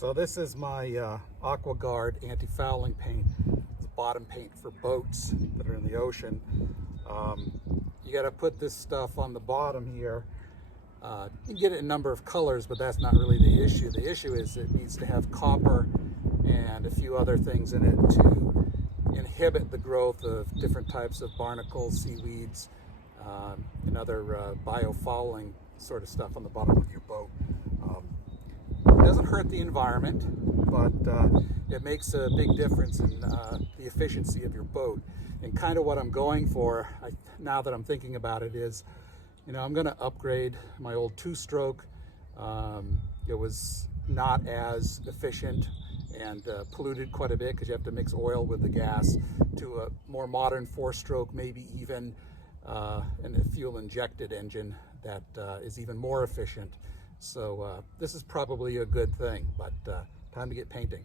So this is my AquaGuard anti-fouling paint. It's bottom paint for boats that are in the ocean. You got to put this stuff on the bottom here. You can get it in a number of colors, but that's not really the issue. The issue is it needs to have copper and a few other things in it to inhibit the growth of different types of barnacles, seaweeds, and other biofouling sort of stuff on the bottom of your boat. It doesn't hurt the environment, but it makes a big difference in the efficiency of your boat. And kind of what I'm going for, now that I'm thinking about it, is, I'm going to upgrade my old two-stroke. It was not as efficient and polluted quite a bit because you have to mix oil with the gas, to a more modern four-stroke, maybe even and a fuel-injected engine that is even more efficient. So this is probably a good thing, but time to get painting.